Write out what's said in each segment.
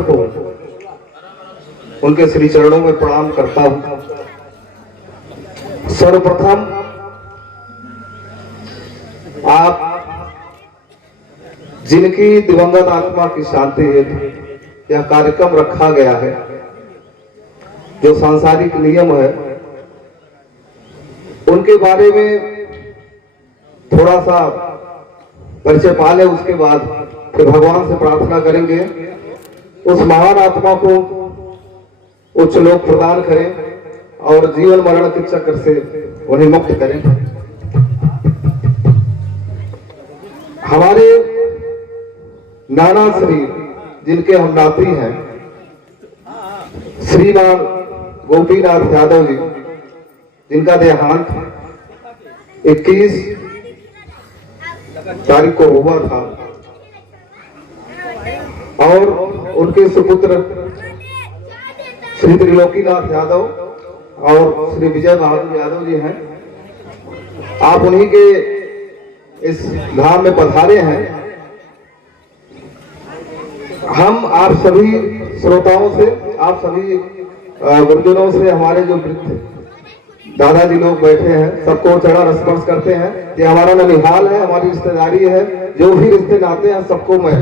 ईश्वर को उनके श्री चरणों में प्रणाम करता हूं। सर्वप्रथम आप जिनकी दिवंगत आत्मा की शांति हेतु यह कार्यक्रम रखा गया है, जो सांसारिक नियम है, उनके बारे में थोड़ा सा परिचय पा ले, उसके बाद फिर भगवान से प्रार्थना करेंगे उस महान आत्मा को उच्च लोक प्रदान करें और जीवन मरण के चक्र से उन्हें मुक्त करें। हमारे नाना श्री जिनके हम नाती हैं, श्रीमान गोपीनाथ यादव जी, जिनका देहांत 21 तारीख को हुआ था, और उनके सुपुत्र श्री त्रिलोकीनाथ यादव और श्री विजय बहादुर यादव जी हैं। आप उन्हीं के इस धाम में पधारे हैं। हम आप सभी श्रोताओं से, आप सभी गुरुजनों से, हमारे जो वृद्ध दादाजी लोग बैठे हैं, सबको चरण स्पर्श करते हैं। ये हमारा ननिहाल है, हमारी रिश्तेदारी है। जो भी रिश्ते नाते हैं सबको मैं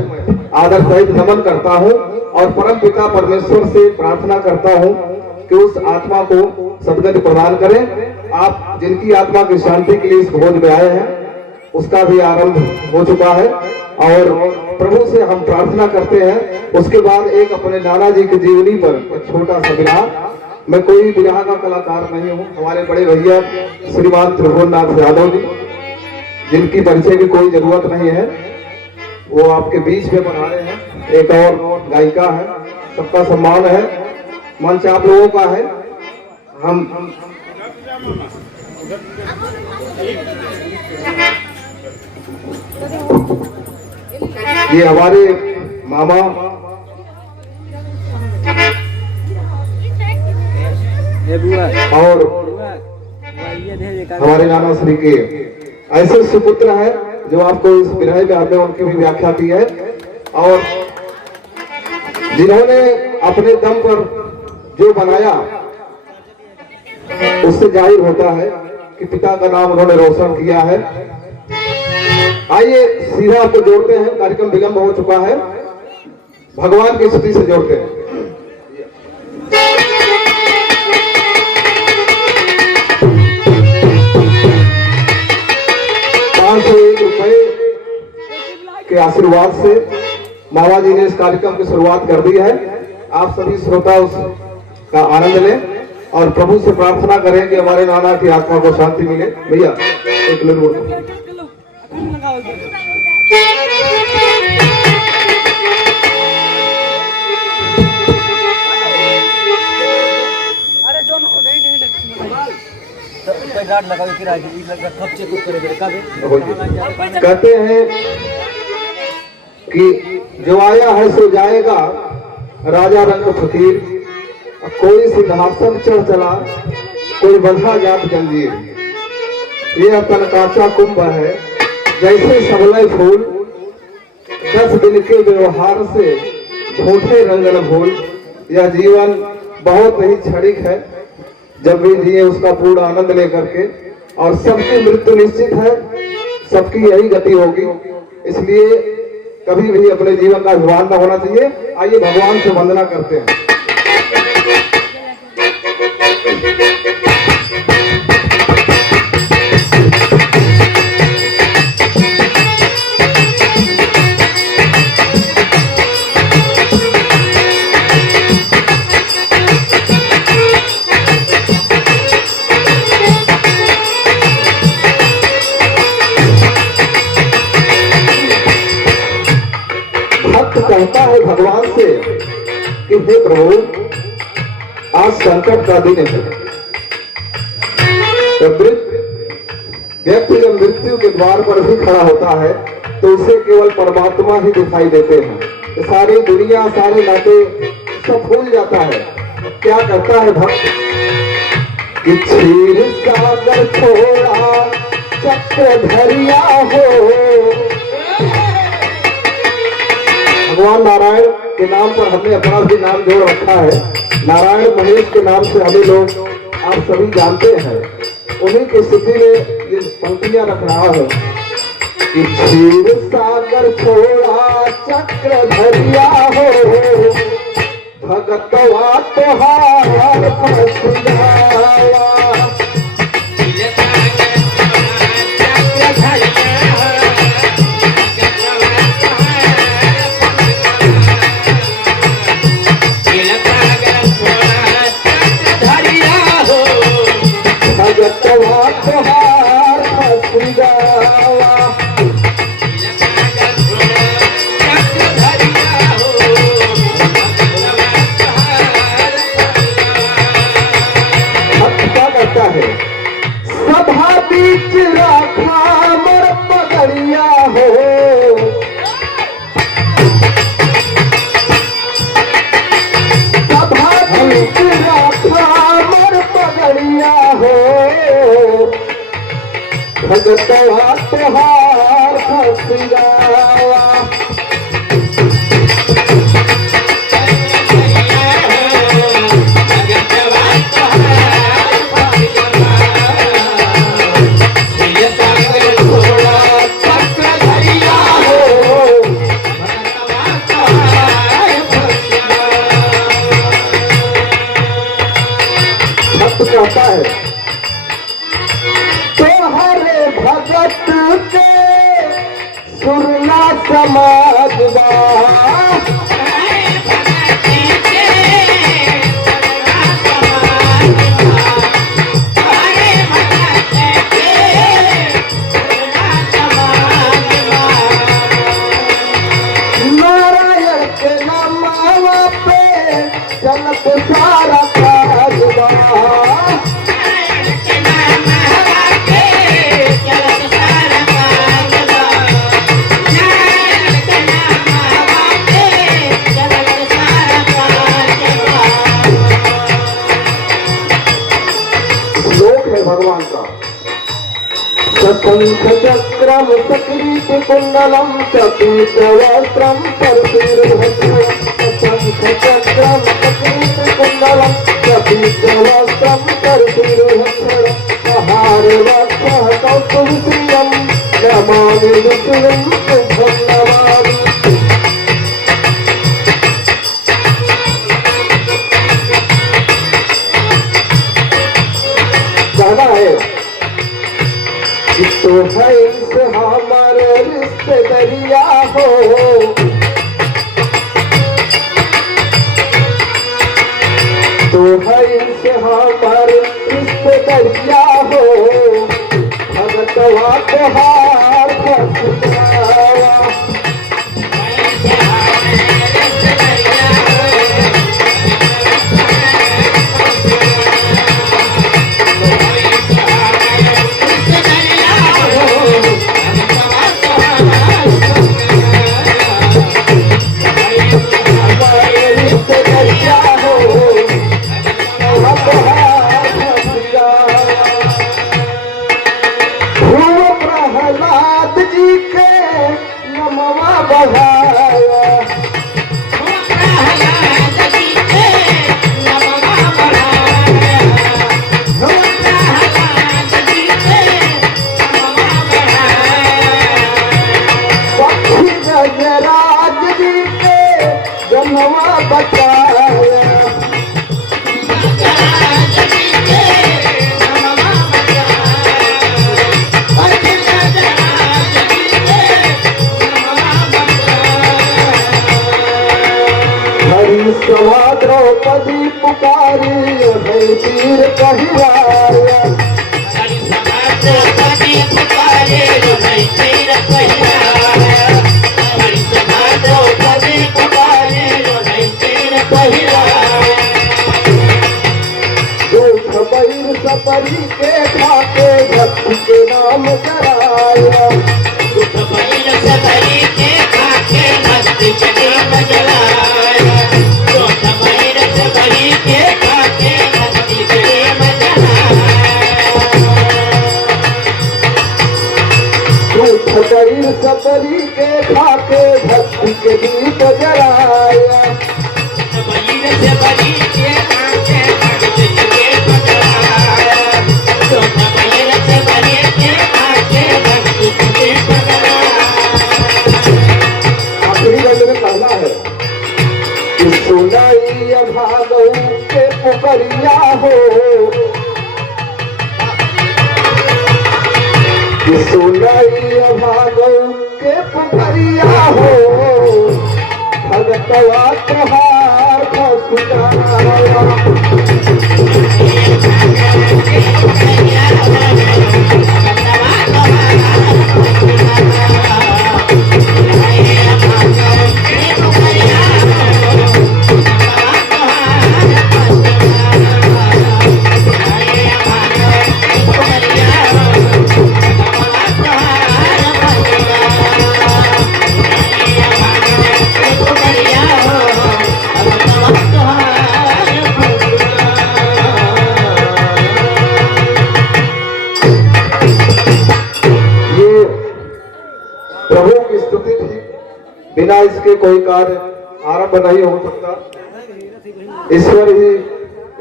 आदर सहित नमन करता हूँ और परम पिता परमेश्वर से प्रार्थना करता हूँ कि उस आत्मा को सद्गति प्रदान करें। आप जिनकी आत्मा की शांति के लिए इस भोज में आए हैं, उसका भी आरंभ हो चुका है और प्रभु से हम प्रार्थना करते हैं। उसके बाद एक अपने नाना जी की जीवनी पर एक छोटा सा विराह। मैं कोई विराह का कलाकार नहीं हूँ। हमारे बड़े भैया श्रीमान त्रिभुवननाथ यादव जी, जिनकी परिचय की कोई जरूरत नहीं है, वो आपके बीच में बना रहे हैं। एक और गायिका है, सबका सम्मान है, मंच आप लोगों का है। हम ये हमारे मामा और हमारे नाना श्री के ऐसे सुपुत्र है जो आपको इस विरह में हमने उनकी भी व्याख्या की है, और जिन्होंने अपने दम पर जो बनाया उससे जाहिर होता है कि पिता का नाम उन्होंने रोशन किया है। आइए सीधा आपको जोड़ते हैं, कार्यक्रम विलंब हो चुका है, भगवान की स्तुति से जोड़ते हैं। 501 रुपए के आशीर्वाद से मामा जी ने इस कार्यक्रम की शुरुआत कर दी है। आप सभी श्रोता उसका आनंद लें और प्रभु से प्रार्थना करें कि हमारे नाना की आत्मा को शांति मिले। भैया एक मिनट कहते हैं कि जो आया है सो जाएगा, राजा रंग फकीर, कोई सिंहासन चढ़ चला, कोई बंधा जात जंजीर। यह तन काचा कुंभ है जैसे सबलय फूल, 10 दिन के व्यवहार से ठोठे रंग न भूल। यह जीवन बहुत ही क्षणिक है, जब भी जिए उसका पूर्ण आनंद लेकर के, और सबकी मृत्यु निश्चित है, सबकी यही गति होगी। इसलिए कभी भी अपने जीवन का अभिमान न होना चाहिए। आइए भगवान से वंदना करते हैं। कहता है भगवान से कि हे प्रभु, आज संकट का दिन है। व्यक्ति जब मृत्यु के द्वार पर भी खड़ा होता है तो उसे केवल परमात्मा ही दिखाई देते हैं। तो सारी दुनिया, सारे नाते सब भूल जाता है। क्या करता है भक्त कि क्षीर सागर छोड़ा चक्र धरिया हो। भगवान नारायण के नाम पर हमने अपना भी नाम जोड़ रखा है। नारायण महेश के नाम से हमें लोग आप सभी जानते हैं। उन्हीं की स्थिति में ये पंक्तियां रख रहा है कि क्षीर सागर छोड़ा चक्र धरिया हो, भगतवा तोहार फसियावा। भगतवा तोहार फसियावा। सभा बीच राखा मर पगड़िया हो, सभा बीच राखा मर पगड़िया हो, भगतवा तोहार फसियावा। कहता है तोहरे भगत के सुरला समाजवा, नारायण के नामावा पे चलत सारा काजवा। भगवान का सशंख चक्रम सकृत कुंडलम चपीत वस्त्रम परशुर्भद्रम, सशंख चक्रम सकृत कुंडलम चपीत वस्त्रम परशुर्भद्रम, सहार वक्षः कौस्तुभश्रियं नमामि विष्णुं शुभं नमामि। कहना है तो है से हमारे रिश्ते दरिया हो, तो है से हमारे रिश्ते दरिया हो, भगतवा तोहार फसियावा। प्रहलाद जी के नमवा बढ़ाया, प्रहलाद जी के नमवा बढ़ाया, प्रहलाद जी के नमवा बढ़ाया, पक्षी गजराज जी के जन्मवा बचाया। सभा द्रौपदी पुकारी है तीर पहिराया, सभा द्रौपदी पुकारी है तीर पहिराया, सभा द्रौपदी पुकारी है तीर पहिराया। झूठ बैर सपरी के खाके भक्ति के नाम जलाया, झूठ बैर सपरी के खाके भक्ति के नाम जलाया। बैर सपरी के खाके भक्ति के दीप जलाया, पुकरिया हो, सुनाई भागो के पुकरिया हो, भगतवा त्योहार फसुदाया। प्रभु की स्तुति थी, बिना इसके कोई कार्य आरंभ नहीं हो सकता। ईश्वर ही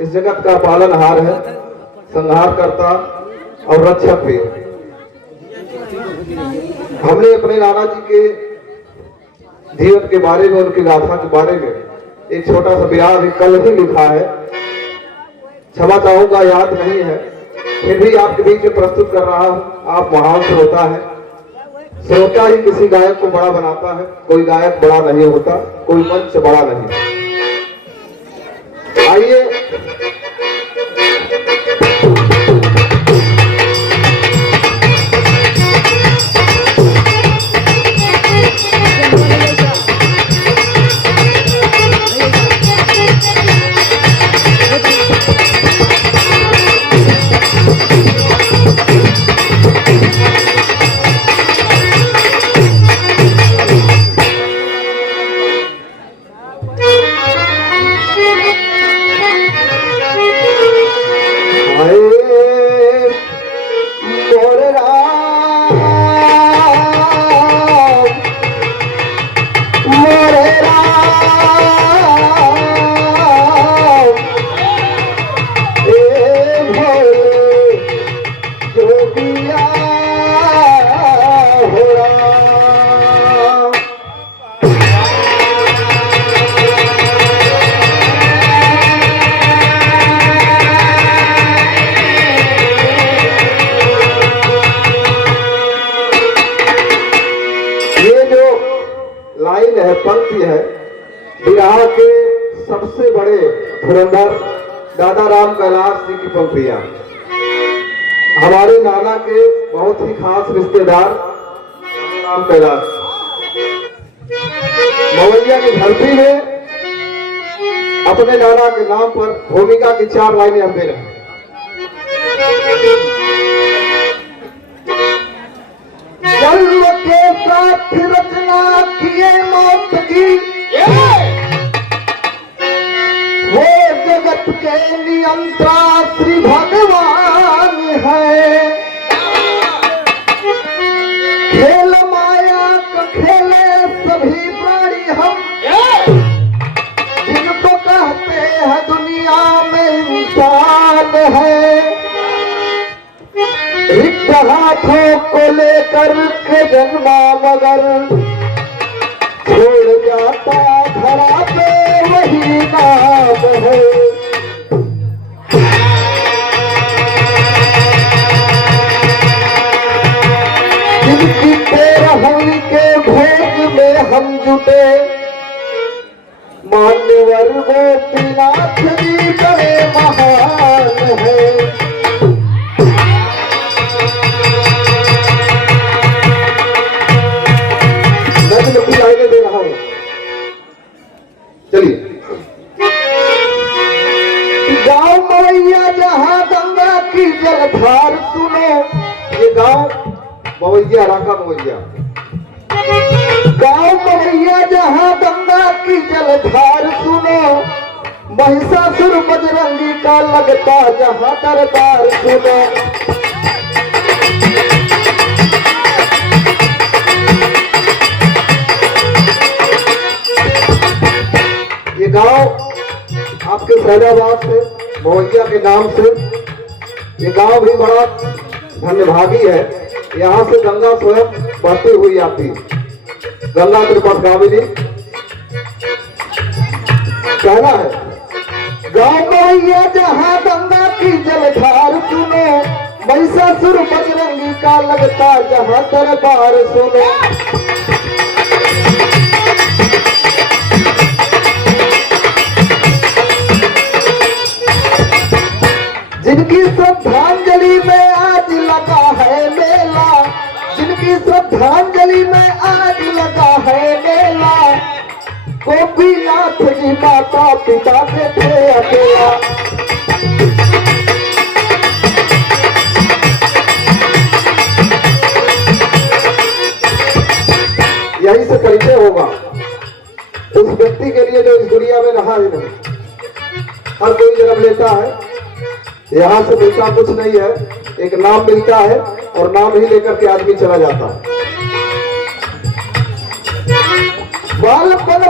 इस जगत का पालनहार है, संहार करता और रक्षक भी। हमने अपने नाना जी के जीवन के बारे में, उनकी गाथा के बारे में एक छोटा सा बयान भी कल ही लिखा है। क्षमा चाहूंगा, याद नहीं है, फिर भी आपके बीच में प्रस्तुत कर रहा हूं। आप महान श्रोता है। श्रोता ही किसी गायक को बड़ा बनाता है। कोई गायक बड़ा नहीं होता, कोई मंच बड़ा नहीं। आइए पंक्ति है बिहार के सबसे बड़े धुरंधर दादा राम कैलाश जी की पंक्तियां। हमारे नाना के बहुत ही खास रिश्तेदार राम कैलाश मवैया की धरती में अपने नाना के नाम पर भूमिका की 4 लाइनें हम दे रहे हैं। जन्म के साथ रचना किए मौत की, वो जगत के नियंता श्री भगवान है। खेल माया का खेले सभी प्राणी हम, जिनको कहते हैं दुनिया में इंसान है। रिक्त हाथों को लेकर के जन्मा मगर छोड़ जाता धरा पे वही नाम है। जिनकी 13 के भोग में हम जुटे, मान्यवर गोपीनाथ जी बड़े महान है। दे रहा हूं, चलिए। गांव मवैया जहां गंगा की जलधार सुनो, ये गांव मवैया, राका मवैया। गांव मवैया जहां गंगा की जलधार सुनो, महिषासुर बजरंगी का लगता जहां दरबार सुनो। ये गांव आपके फैजाबाद से, मवैया के नाम से, ये गांव भी बड़ा धन्यभागी है। यहाँ से गंगा स्वयं बहती हुई आती, गंगा त्रिपथगामिनी कहना है। गाँव मैया जहाँ गंगा की जलधार सुनो, महिषासुर बजरंगी का लगता जहाँ दरबार सुनो। जिनकी श्रद्धांजलि में आज लगा है मेला, जिनकी श्रद्धांजलि में आज लगा है मेला, गोपीनाथ जी माता पिता के थे अकेला। यही से परिचय होगा उस व्यक्ति के लिए जो इस दुनिया में रहा ही नहीं। हर कोई जन्म लेता है, यहाँ से मिलता कुछ नहीं है, एक नाम मिलता है और नाम ही लेकर के आदमी चला जाता है। बालपन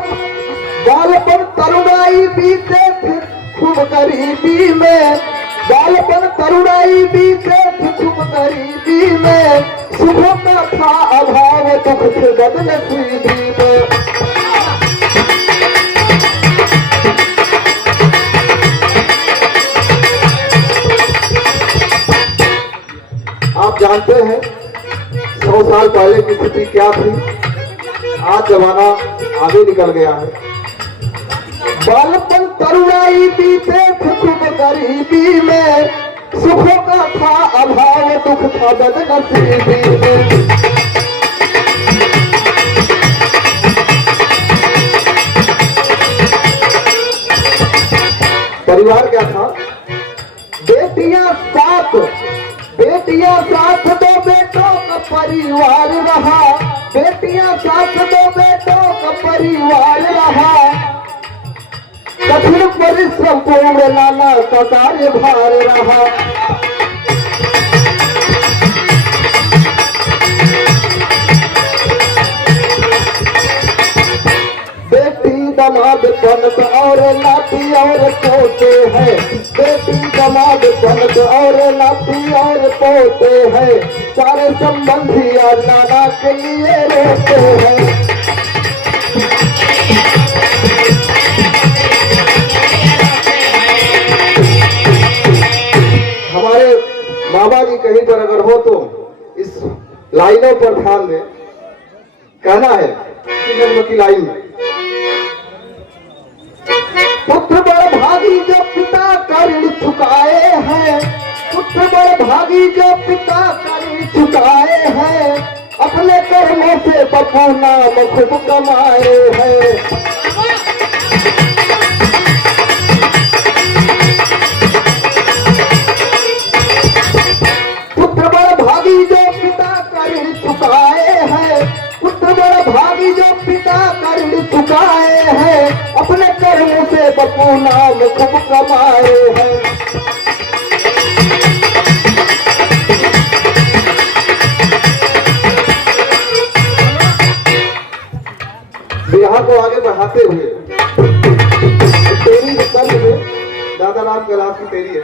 तरुणाई बीते फिर खूब गरीबी में, बालपन तरुणाई बीते फिर खूब गरीबी में, सुखों का था अभाव दुख थे बदनसीबी में। आप जानते हैं 100 साल पहले की स्थिति क्या थी, आज जमाना आगे निकल गया है। बालपन तरुणाई बीते खूब गरीबी में, सुखों का था अभाव दुख था बदनसीबी में। परिवार क्या था, बेटियां साथ दो बेटों का परिवार रहा, बेटियां साथ दो बेटों का परिवार रहा, कठिन परिश्रम पूर्ण नाना का कार्यभार रहा। बेटी दमाद बनत और नाती और पोते हैं, बेटी दमाद बनत और नाती और पोते हैं, सारे संबंधी और नाना के लिए रोते हैं। हमारे बाबा जी कहीं पर अगर हो तो इस लाइनों पर ध्यान दें। कहना है जन्म की लाइन में, पुत्र बड़ भागी जो पिता का ऋण चुकाए हैं, पुत्र बड़ भागी जो पिता का ऋण चुकाए हैं, अपने कर्मों से बपू नाम खूब कमाए हैं। पुत्र बड़ भागी जो पिता का ऋण चुकाए हैं, पुत्र बड़ भागी जो पिता का ऋण चुकाए हैं, अपने कर्मों से बपू नाम खूब कमाए हैं। बिहार को आगे बढ़ाते हुए तेरी कंध में दादा राम कैलाश की तेरी है।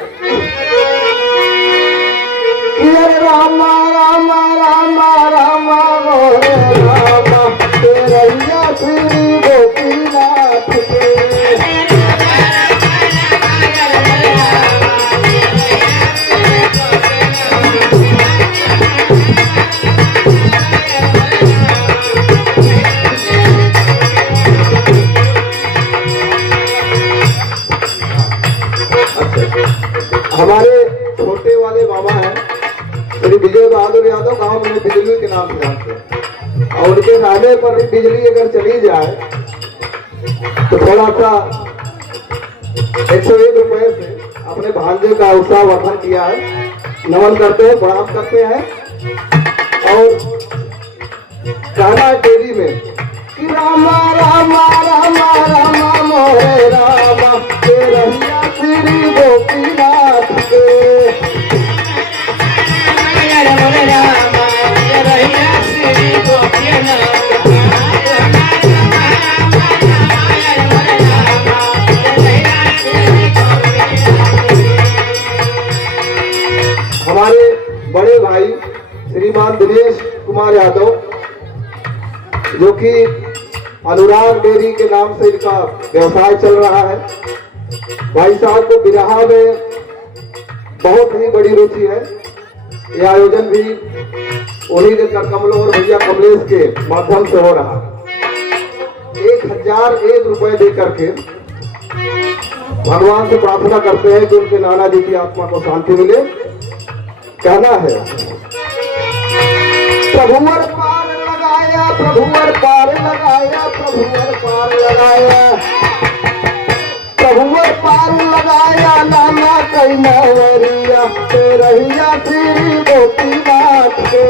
रामा रामा रामा रामा मोरे रामा, तेरैया श्री गोपीनाथ के। हमारे छोटे वाले बाबा हैं श्री विजय बहादुर यादव, गांव में बिजली के नाम से जानते हैं, और उनके नामे पर बिजली अगर चली जाए तो थोड़ा सा 101 रुपए से अपने भांजे का उत्साह वर्धन किया है। नमन करते हैं, प्रणाम करते हैं। और कहना है तेरी में कि रामा रामा रामा रामा मोरे रामा, तेरैया श्री गोपीनाथ के। हमारे बड़े भाई श्रीमान दिनेश कुमार यादव, जो कि अनुराग डेयरी के नाम से इनका व्यवसाय चल रहा है, भाई साहब को बिरहा में बहुत ही बड़ी रुचि है। यह आयोजन भी उन्हीं के कमलों और भैया कमलेश के माध्यम से हो रहा। 1001 रुपए दे करके भगवान से प्रार्थना करते हैं कि उनके नाना जी की आत्मा को शांति मिले। कहना है, प्रभुवर पार लगाया, प्रभुवर पार लगाया, प्रभुवर पार लगाया, प्रभुवर पार लगाया, नाना कई नवरिया रहिया श्री गोपीनाथ के।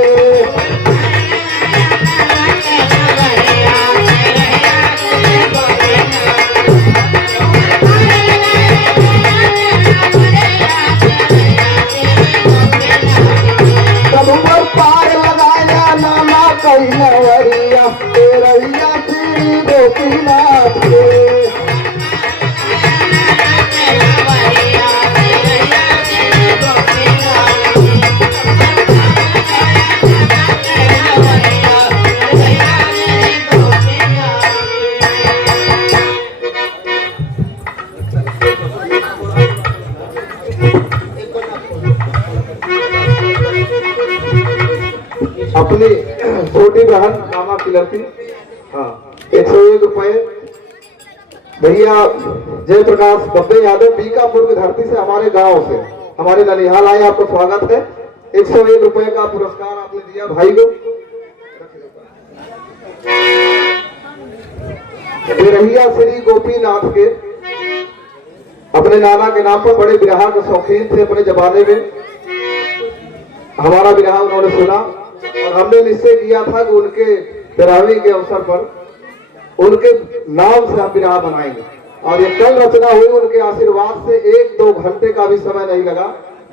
प्रभुवर पार लगाया, नाना कई नवरिया रहिया श्री गोपीनाथ के। अपनी छोटी बहन मामा की लड़की, हाँ, 101 रुपए भैया जयप्रकाश बब्बे यादव बीकापुर की धरती से, हमारे गांव से, हमारे ननिहाल आए। आपको स्वागत है। 101 रुपए का पुरस्कार आपने दिया भाई को। रहिया श्री गोपीनाथ के अपने नाना के नाम पर बड़े बिरहा के शौकीन थे। अपने जमाने में हमारा बिरहा उन्होंने सुना और हमने निश्चय किया था कि उनके 13वीं के अवसर पर उनके नाम से हम बिरहा बनाएंगे। और ये कल रचना हुई उनके आशीर्वाद से। 1-2 घंटे का भी समय नहीं लगा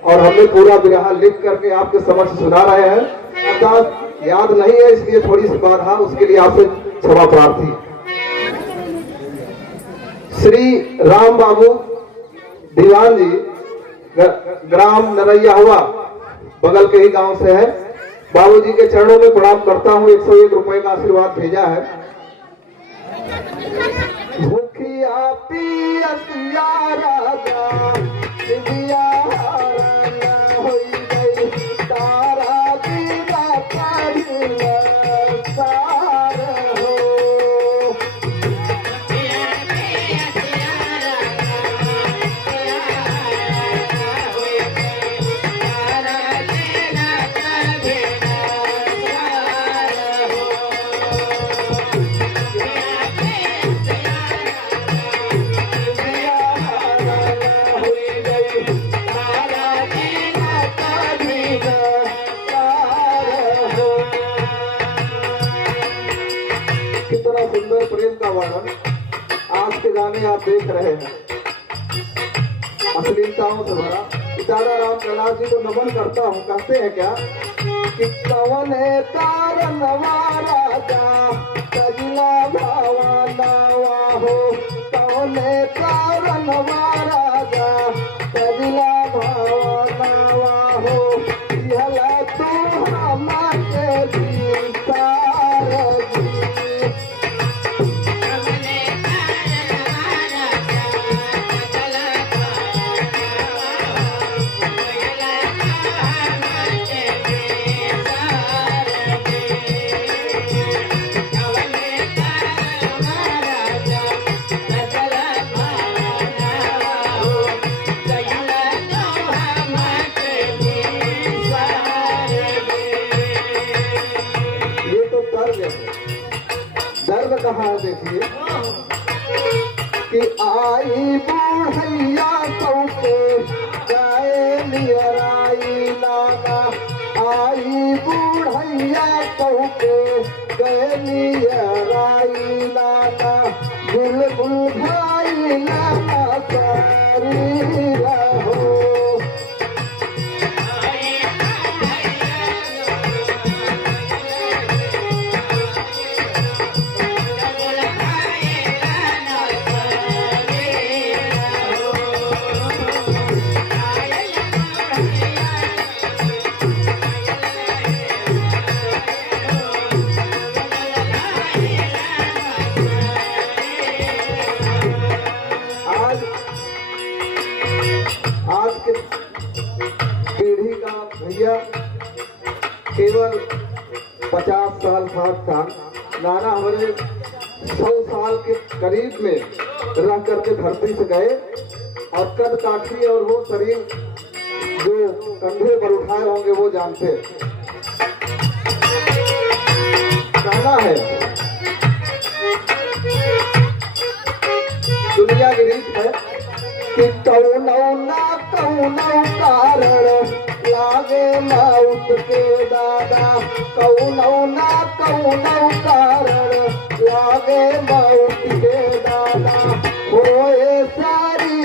और हमने पूरा बिरहा लिख करके आपके समक्ष सुना रहे हैं। अर्थात याद नहीं है इसलिए थोड़ी सी बाधा, उसके लिए आपसे क्षमा प्रार्थी। श्री राम बाबू दीवान जी ग्राम नरैया हुआ बगल के ही गांव से है। बाबूजी के चरणों में प्रणाम करता हूँ। 101 रुपए का आशीर्वाद भेजा है। भूखिया पियसिया राजा दिया होई गई तारा दीदा परिया सार हो। कितना सुंदर प्रेम का वर्णन आज के गाने आप देख रहे हैं, अश्लीलताओं से भरा। दादा राम कैलाश जी को नमन करता हूँ। कहते हैं क्या कि कवन कारण राजा सजला भावाना हो, कवन कारण राजा सजला भावाना हो, यह तू हमारे दीदार जी। दर्द कहाँ देखिए कि आई बूढ़ैया सौते गाय नियराई नाना, आई बूढ़ैया सौते गाय नियराई नाना, बुलबुल भाई नाना सारी रहो। के पीढ़ी का भैया केवल 50 साल 60 साल, नाना हमारे 100 साल के करीब में रह करके धरती से गए और कद काठी और वो शरीर जो कंधे पर उठाए होंगे वो जानते हैं। कहना है दुनिया की रीत है कि कौनौ ना कौनौ कारण लागे मौत के दादा, कौनौ ना कौनौ कारण लागे मौत के दादा, होए सारी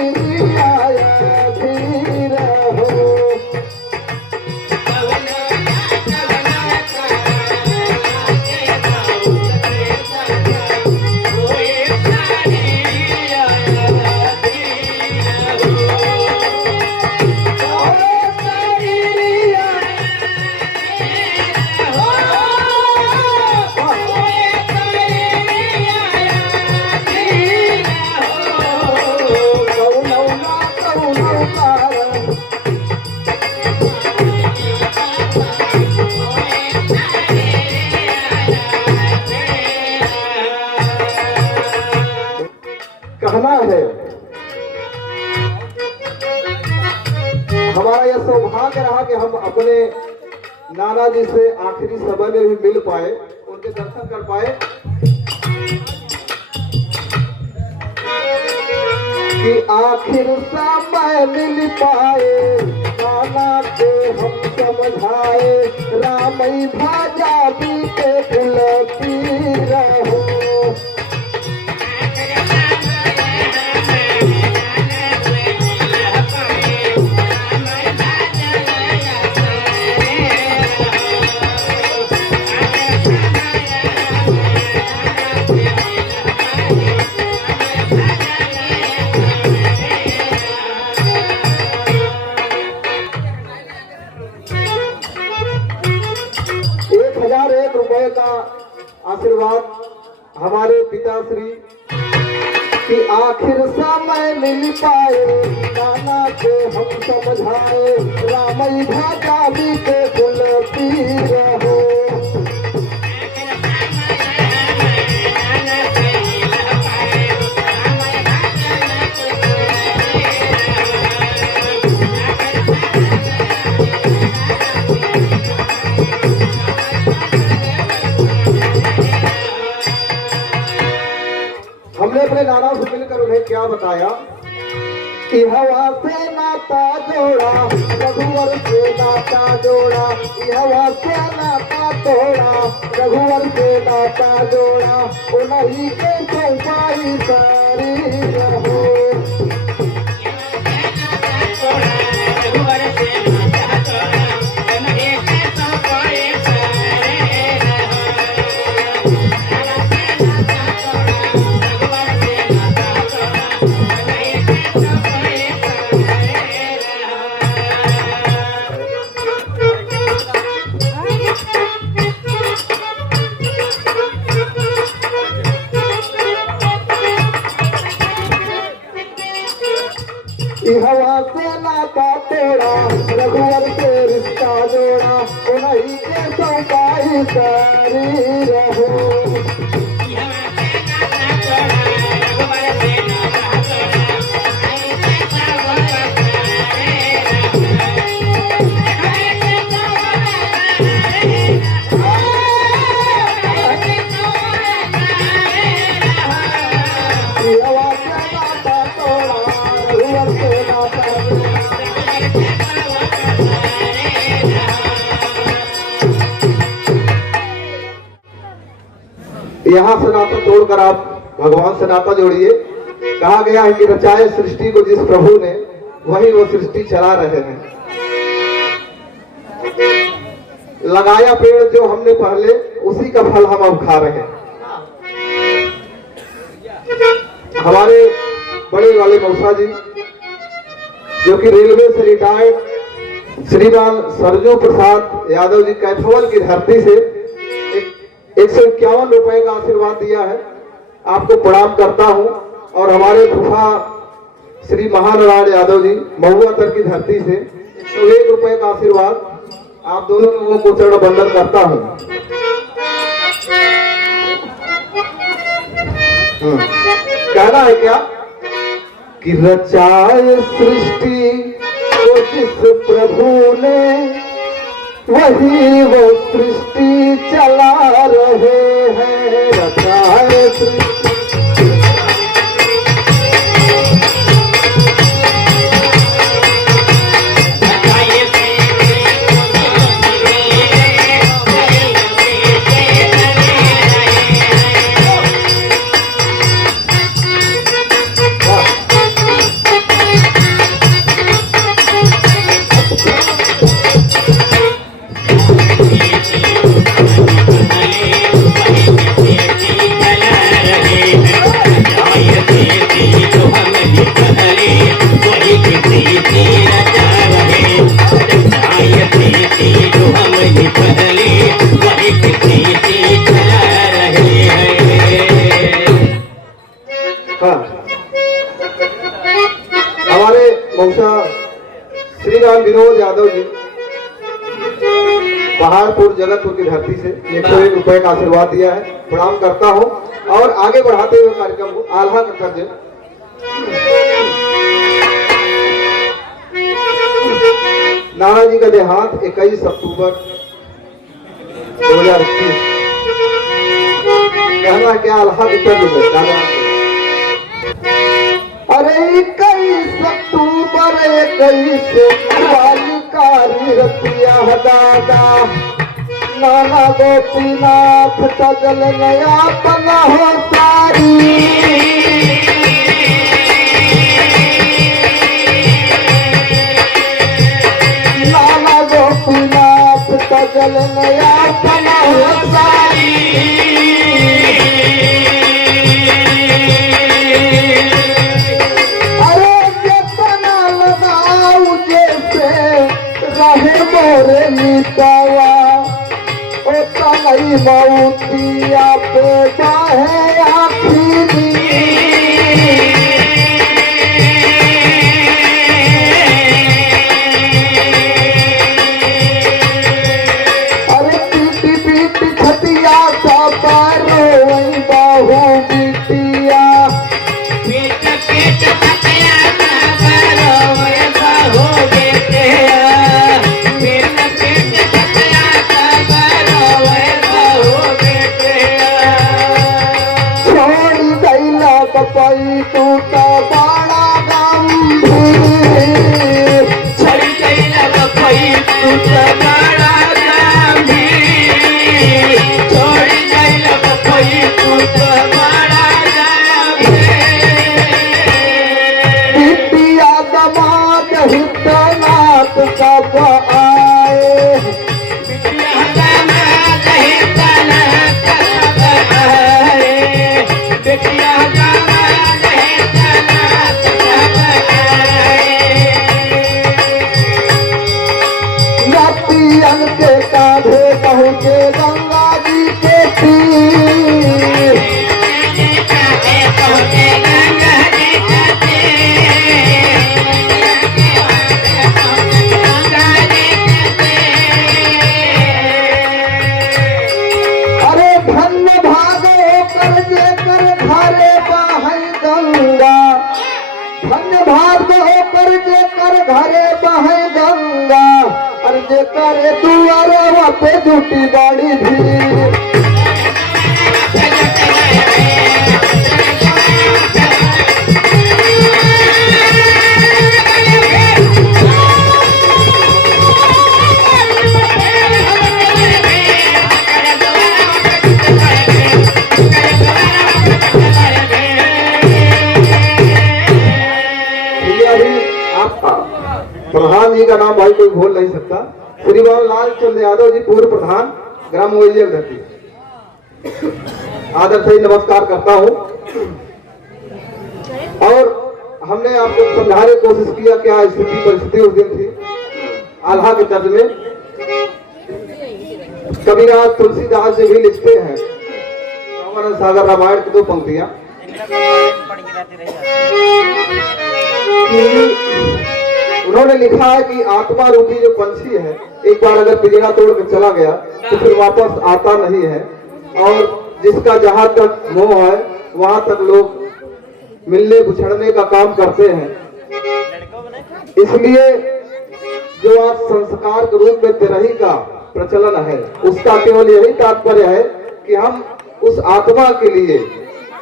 आया धीर हो। कहना है हमारा यह सौभाग्य रहा कि हम अपने नाना जी से आखिरी समय में भी मिल पाए, उनके दर्शन कर पाए कि आखिर समय मिल पाए, नाना के हम समझाए, रामई भाजा भी के खिलती रहो। ₹1,001 का आशीर्वाद हमारे पिताश्री कि आखिर समय मिल पाए, नाना के हम समझाए, रामई भाजा भी के खिलती रहो। हमने अपने नाना से मिलकर उन्हें क्या बताया कि हवा से नाता जोड़ा, रघुवर से नाता जोड़ा, हवा से नाता तोड़ा, रघुवर से नाता जोड़ा, उन्हीं के सौंपाई सारी रहो। हवा से नाता तोड़ा, रघुवर से रिश्ता जोड़ा, उन्हीं के सौंपाई सारी रहो। यहाँ से नाता तोड़कर आप भगवान से नाता जोड़िए। कहा गया है कि रचाए सृष्टि को जिस प्रभु ने, वही वो सृष्टि चला रहे हैं। लगाया पेड़ जो हमने पहले, उसी का फल हम अब खा रहे हैं। हमारे बड़े वाले मौसा जी जो कि रेलवे से रिटायर्ड श्रीमान सरजू प्रसाद यादव जी कैथवल की धरती से 151 रुपए का आशीर्वाद दिया है। आपको प्रणाम करता हूं। और हमारे फूफा श्री महानारायण यादव जी महुआ तर की धरती से 101 रुपए का आशीर्वाद आप दोनों लोगों को चरण वंदन करता हूँ। कहना है क्या कि रचाए सृष्टि को जिस प्रभु ने वही वो सृष्टि चला रहे हैं। रचाए सृष्टि हमारे मौसा श्री राम विनोद यादव जी पहाड़पुर जगतपुर की धरती से 101 रुपए का आशीर्वाद दिया है। प्रणाम करता हूँ और आगे बढ़ाते हुए कार्यक्रम को आल्हा करता है। नाना जी का देहांत 21 अक्टूबर 2021। कहना क्या आल्हा करता है। अरे 21 अक्टूबर 21 वाली कारी रतिया दादा नाना गोपीनाथ तजल नया बना हो सारी। नाना गोपीनाथ तजल नया बना हो सारी। मोरे मिटावा ओ तलई मऊतिया पे जाहे आखिरी। अरे पीटी पीटी खतिया सा पारो वही बाहू बिटिया। पीट पीट खतिया सा पारो वही बाहू बिटिया। पपई तू तो बड़ा गंभीर। छड़ी गईला पपई तू तो बड़ा गंभीर। छोड़ी गईला पपई तू तो बड़ा गंभीर। बिटिया दमाद हितनाथ सब आए। बिटिया दमाद हितनाथ सब आए। बिटिया के कांधे पहुँचे गंगा जी के तीर। पहुँचे गंगा जी के तीर। अरे धन्य भागो कर जे कर घरे बहै गंगा। धन्य भागो कर जे कर घरे बहै गंगा। जे करे दुआरा पे झूठी गाड़ी भीड़। प्रधान जी का नाम भाई कोई भूल नहीं सकता। श्री लाल चंद्र यादव जी पूर्व प्रधान ग्राम मोइलिया धरती। आदर से नमस्कार करता हूँ। और हमने आपको समझाने की कोशिश किया क्या स्थिति परिस्थिति उस दिन थी। आल्हा के तर्ज में कबीरदास तुलसीदास जी भी लिखते हैं सागर रामायण की 2 पंक्तियां। कि उन्होंने लिखा है कि आत्मा रूपी जो पंछी है, एक बार अगर पिंजरा तोड़ के चला गया तो फिर वापस आता नहीं है, और जिसका जहां तक मोह है वहां तक लोग मिलने बिछड़ने का काम करते हैं। इसलिए जो आज संस्कार के रूप में तिरही का प्रचलन है, उसका केवल यही तात्पर्य है कि हम उस आत्मा के लिए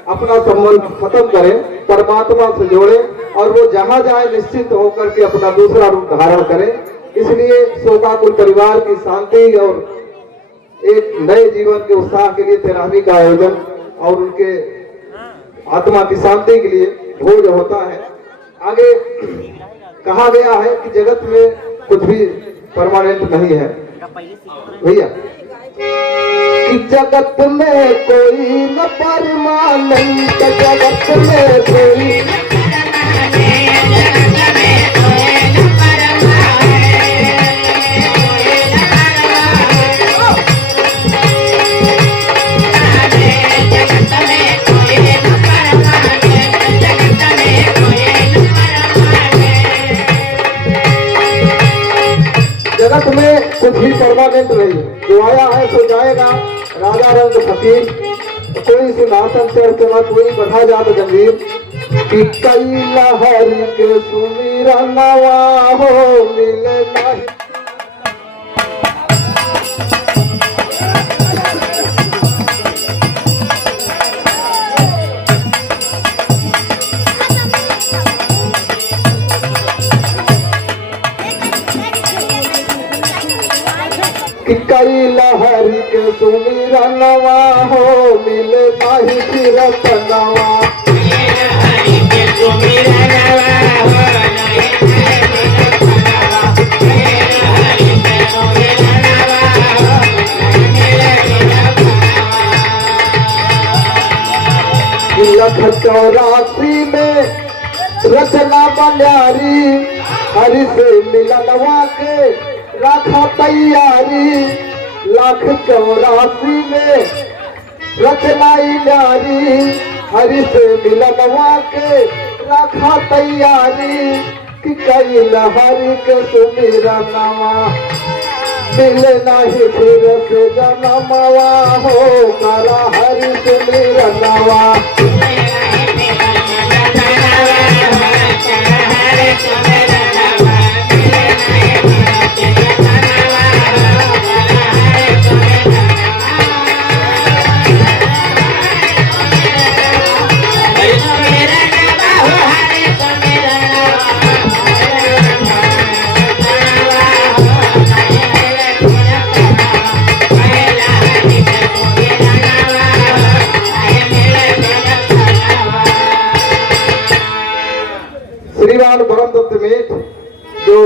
अपना संबंध खत्म करें, परमात्मा से जोड़ें और वो जहां जाए निश्चित होकर के अपना दूसरा रूप धारण करें। इसलिए शोकाकुल परिवार की शांति और एक नए जीवन के उत्साह के लिए तेरहवीं का आयोजन और उनके आत्मा की शांति के लिए भोज होता है। आगे कहा गया है कि जगत में कुछ भी परमानेंट नहीं है भैया, कि जगत में कोई न परमानेंट, जगत में कोई जगत में कुछ भी परमानेंट नहीं, जो आया है सो जाएगा। राजा रंग फकीर, कोई सिंहासन चढ़ चला, कोई बढ़ा जात गंभीर, कि कई लहर के सुमिरनवा हो मिले नहीं। कि कई लहर के सुमिरनवा हो मिले नहीं फिर तनवा, लख 84 में रचना बलियारी, हरि से मिलनवा के रखा तैयारी। लाख 84 में रचना न्यारी, हरि से मिलनवा के रखा तैयारी। कि कई लहर के सुमिरनवा मिले नहीं फिर से जनमवा हो, करा हरि सुमिरनवा। श्रीमान परम दत्त मेट जो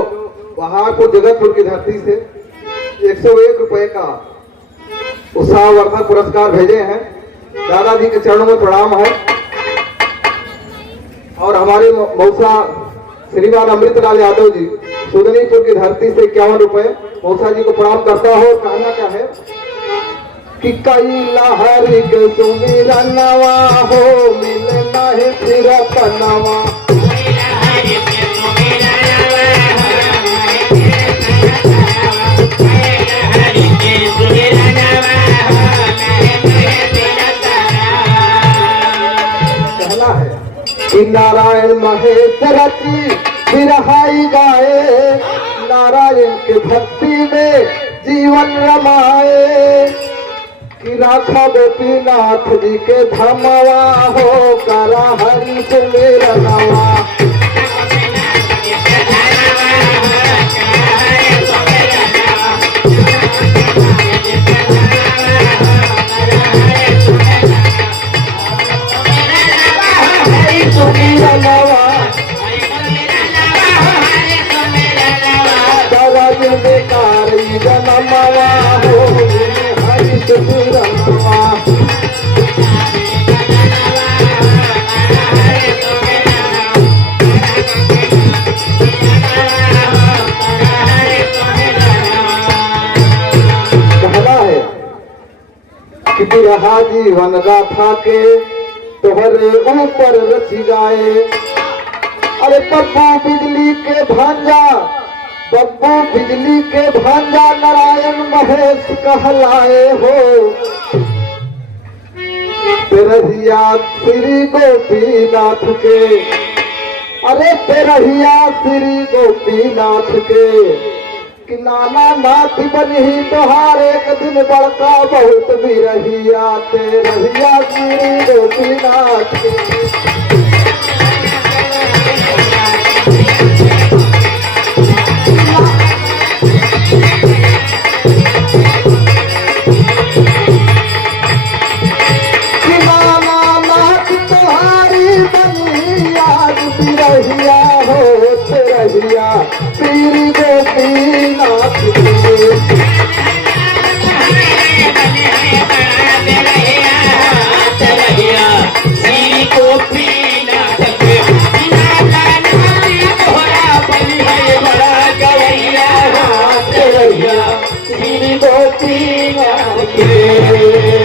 पहाड़पुर जगतपुर की धरती से 101 रुपए का उत्साहवर्धक पुरस्कार भेजे हैं। दादाजी के चरणों में प्रणाम है। और हमारे मौसा श्रीमान अमृतलाल यादव जी सुदनीपुर की धरती से 51 रुपए मौसा जी को प्रणाम करता हो। कहना क्या है कि कई लहर के सुमिरनवा हो मिले नहीं फिर तनवा। नारायण महेश रची बिरहाई गाए, नारायण के भक्ति में जीवन रमाए। कि राखा गोपीनाथ जी के धमवा हो, करा हरि सुमिरनवा। जनमवा हो हरि सुमिरनवा। कहना है कि बिरहा जीवन गाथा के तोहरे ऊपर रची जाए। अरे बब्बू बिजली के भांजा, बब्बू बिजली के भांजा नारायण महेश कहलाए हो। तेरहिया श्री गोपीनाथ के, अरे तेरहिया श्री गोपीनाथ के, कि नाना नाथ बनी तोहार एक दिन बड़का बहुत बिरहिया। तेरहिया श्री गोपीनाथ के। बिरहिया हो तेरहिया श्री गोपीनाथ के। श्री गोपीनाथ के।